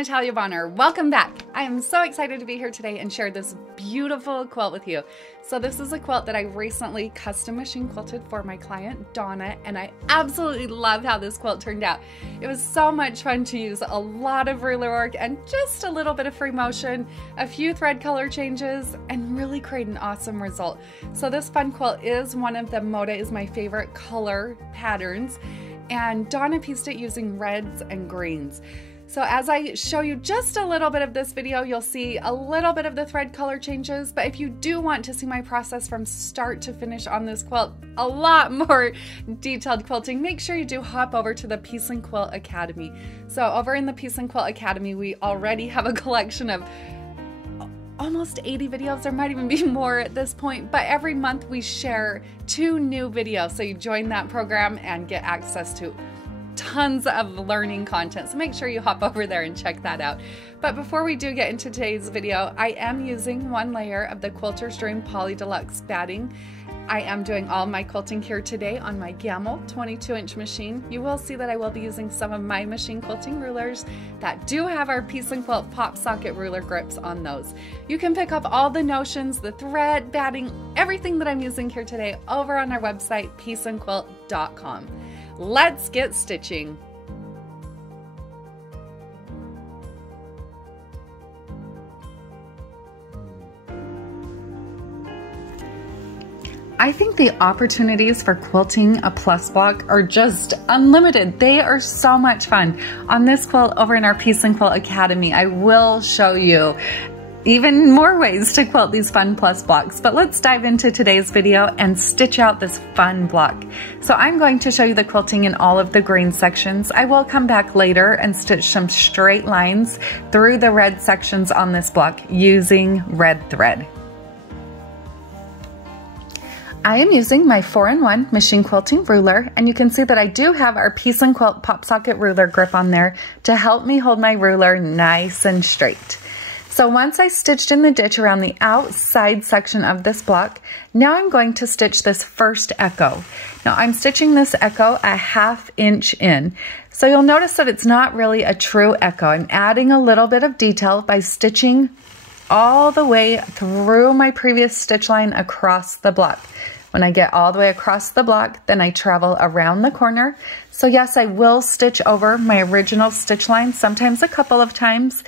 Natalia Bonner. Welcome back. I am so excited to be here today and share this beautiful quilt with you. So this is a quilt that I recently custom machine quilted for my client, Donna, and I absolutely love how this quilt turned out. It was so much fun to use a lot of ruler work and just a little bit of free motion, a few thread color changes, and really create an awesome result. So this fun quilt is one of the Moda is my favorite color patterns, and Donna pieced it using reds and greens. So as I show you just a little bit of this video, you'll see a little bit of the thread color changes, but if you do want to see my process from start to finish on this quilt, a lot more detailed quilting, make sure you do hop over to the Piece and Quilt Academy. So over in the Piece and Quilt Academy, we already have a collection of almost 80 videos. There might even be more at this point, but every month we share 2 new videos. So you join that program and get access to tons of learning content. So make sure you hop over there and check that out. But before we do get into today's video, I am using 1 layer of the Quilter's Dream Poly Deluxe batting. I am doing all my quilting here today on my Gamble 22-inch machine. You will see that I will be using some of my machine quilting rulers that do have our Piece and Quilt pop socket ruler grips on those. You can pick up all the notions, the thread, batting, everything that I'm using here today over on our website, pieceandquilt.com. Let's get stitching. I think the opportunities for quilting a plus block are just unlimited. They are so much fun. On this quilt over in our Piece and Quilt Academy, I will show you even more ways to quilt these fun plus blocks, but let's dive into today's video and stitch out this fun block. So I'm going to show you the quilting in all of the green sections. I will come back later and stitch some straight lines through the red sections on this block using red thread. I am using my 4-in-1 machine quilting ruler, and you can see that I do have our Piece and Quilt pop socket ruler grip on there to help me hold my ruler nice and straight. So once I stitched in the ditch around the outside section of this block, now I'm going to stitch this first echo. Now I'm stitching this echo a 1/2 inch in. So you'll notice that it's not really a true echo. I'm adding a little bit of detail by stitching all the way through my previous stitch line across the block. When I get all the way across the block, then I travel around the corner. So yes, I will stitch over my original stitch line, sometimes a couple of times,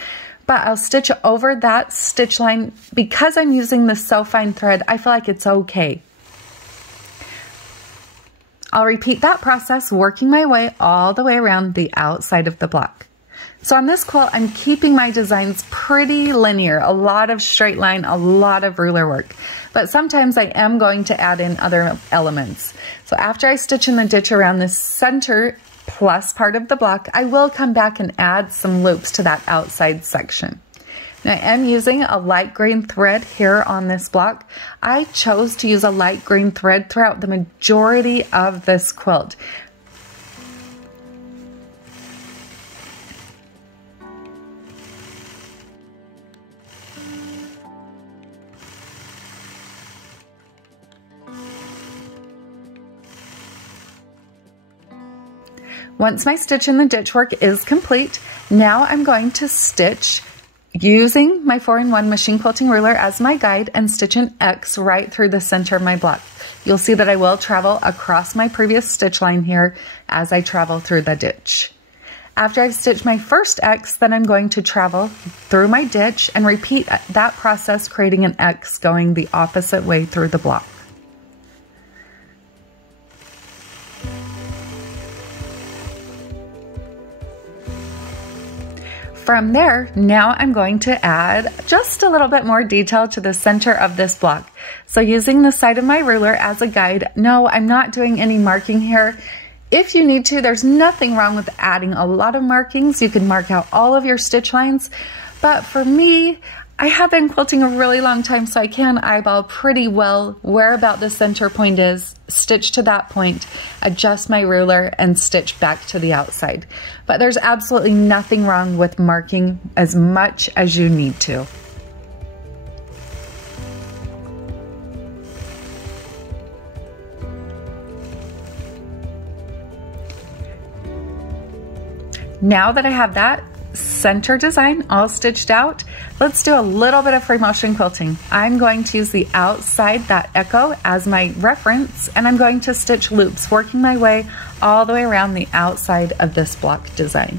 but I'll stitch over that stitch line. Because I'm using the so fine thread, I feel like it's okay. I'll repeat that process, working my way all the way around the outside of the block. So on this quilt, I'm keeping my designs pretty linear, a lot of straight line, a lot of ruler work. But sometimes I am going to add in other elements. So after I stitch in the ditch around the center plus part of the block, I will come back and add some loops to that outside section. Now I am using a light green thread here on this block. I chose to use a light green thread throughout the majority of this quilt. Once my stitch in the ditch work is complete, now I'm going to stitch using my 4-in-1 machine quilting ruler as my guide and stitch an X right through the center of my block. You'll see that I will travel across my previous stitch line here as I travel through the ditch. After I've stitched my first X, then I'm going to travel through my ditch and repeat that process, creating an X going the opposite way through the block. From there, now I'm going to add just a little bit more detail to the center of this block. So using the side of my ruler as a guide, no, I'm not doing any marking here. If you need to, there's nothing wrong with adding a lot of markings. You can mark out all of your stitch lines, but for me, I have been quilting a really long time, so I can eyeball pretty well where about the center point is, stitch to that point, adjust my ruler, and stitch back to the outside. But there's absolutely nothing wrong with marking as much as you need to. Now that I have that center design all stitched out, let's do a little bit of free motion quilting. I'm going to use the outside, that echo, as my reference, and I'm going to stitch loops, working my way all the way around the outside of this block design.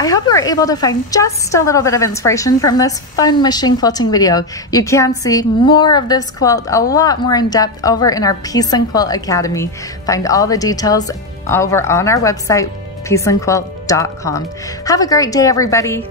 I hope you were able to find just a little bit of inspiration from this fun machine quilting video. You can see more of this quilt, a lot more in depth, over in our Piece and Quilt Academy. Find all the details over on our website, pieceandquilt.com. Have a great day, everybody.